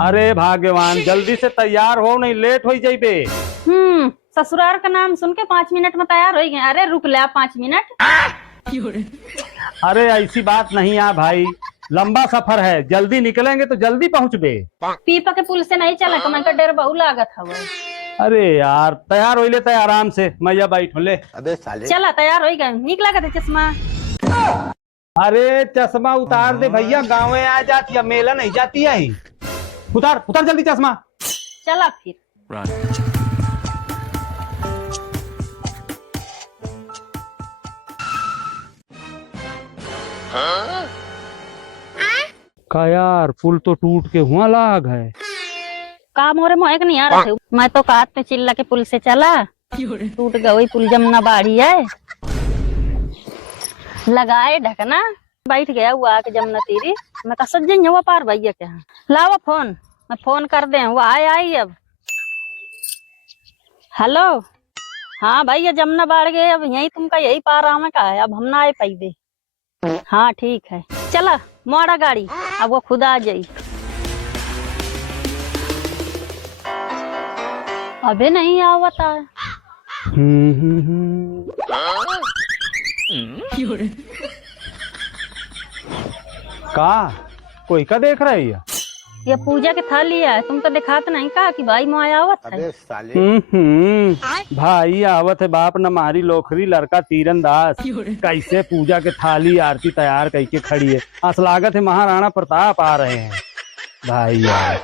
अरे भाग्यवान, जल्दी से तैयार हो, नहीं लेट हो जाइबे। ससुराल का नाम सुन के 5 मिनट में तैयार हो गए। अरे रुक ले 5 मिनट। अरे ऐसी बात नहीं है भाई, लंबा सफर है, जल्दी निकलेंगे तो जल्दी पहुँचबे। पीपा के पुल से नहीं चला मैं डेर बहु लागत हवा। अरे यार तैयार हो लेते आराम से, मैया बैठ ले। अबे साले चला तैयार हो गए। नीक लागत है चश्मा। अरे चश्मा उतार दे भैया, गाँव आ जाती है, मेला नहीं जाती है। उतार उतार जल्दी चश्मा। चला फिर। का यार पुल तो टूट के हुआ लाग है। काम हो रहे मोह नहीं आ रहा थे। मैं तो कात पे चिल्ला के पुल से चला, टूट गया वही पुल। जमुना बाड़ी है, लगाए ढकना, बैठ गया हुआ आके जमुना तीरी। मैं कहा सज्जन हुआ पार भैया के यहाँ लावा फोन, मैं फोन कर दे। वो आई अब। हेलो, हाँ भैया जमुना बाढ़ गए, अब यही तुमका यही पार आवे का है, अब हम ना आए पाइबे। हाँ ठीक है, चला मोड़ा गाड़ी, अब वो खुद आ जाई। अबे नहीं आवता है। का कोई का देख रही है? ये पूजा के थाली है, तुम तो दिखाते नहीं का कि भाई मोह आवत है। अबे साले भाई आवत है, बाप न मारी लोखरी लड़का तीरंदाज। कैसे पूजा के थाली आरती तैयार करके खड़ी है, अस लागत है महाराणा प्रताप आ रहे हैं भाई यार।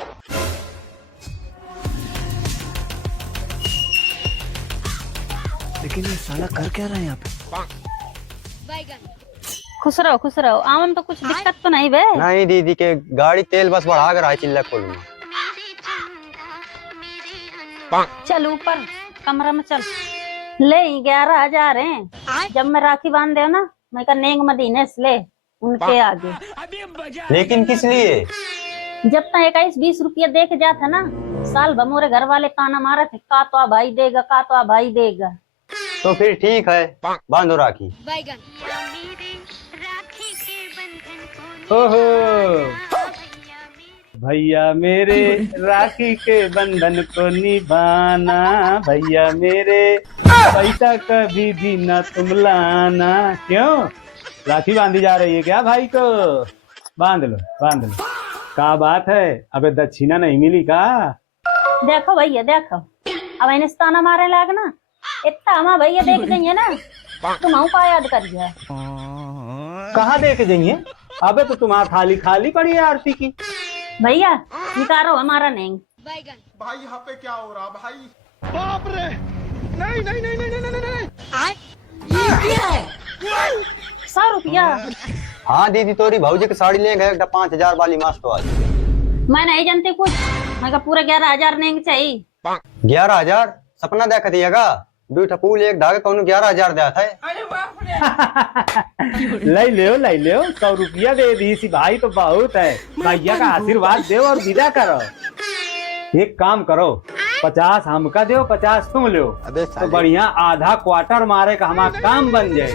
लेकिन ये साला कर क्या रहा है यहाँ पे? खुश रहो आमन, तो कुछ दिक्कत तो नहीं बे? नहीं दीदी के गाड़ी तेल बस बढ़ा कर आई, चिल्ला खोल में। चल ऊपर कमरा में चल। ले 11,000 है। जब मैं राखी बांध दे ना, मैं का नेंग मदीने से ले उनके आगे। लेकिन किस लिए? जब तक 21-20 रुपया दे के जाता ना, साल भर मोरे घर वाले ताना मारे थे, का तो भाई देगा, का तो भाई देगा। तो फिर ठीक है, बांधो राखी। ओहो भैया मेरे राखी के बंधन को निभाना, भैया मेरे पैसा कभी भी न तुम लाना। क्यों राखी बांधी जा रही है क्या भाई को? बांध लो बांध लो। क्या बात है, अबे दक्षिणा नहीं मिली का? देखो भैया देखो, अब इन्हें ताना मारे लाग ना, इतना हम भैया देख देंगे ना, तुम हम का याद करिए। कहाँ देख जाइए? अबे तो तुम्हारा थाली खाली पड़ी है आरती की। भैया निकालो हमारा नहीं। भाई यहाँ पे क्या हो रहा भाई? बाप रे, नहीं नहीं नहीं नहीं नहीं नहीं नहीं। ये क्या है? 100 रुपया। हाँ दीदी, तोरी भाऊजी की साड़ी ले गए 5,000 वाली मस्त आज। मैं नहीं जानती कुछ, मैं पूरा 11,000 नहीं चाहिए। 11,000 सपना देखा दिएगा? दूठा फूल एक धागे कौन 11,000 दिया था। ले ले 100 रुपया दे दी सी भाई, तो बहुत है। भैया का आशीर्वाद दो और विदा करो। एक काम करो, 50 हमका दो, 50 तुम लो, तो बढ़िया आधा क्वार्टर मारे का हमारा काम बन जाए।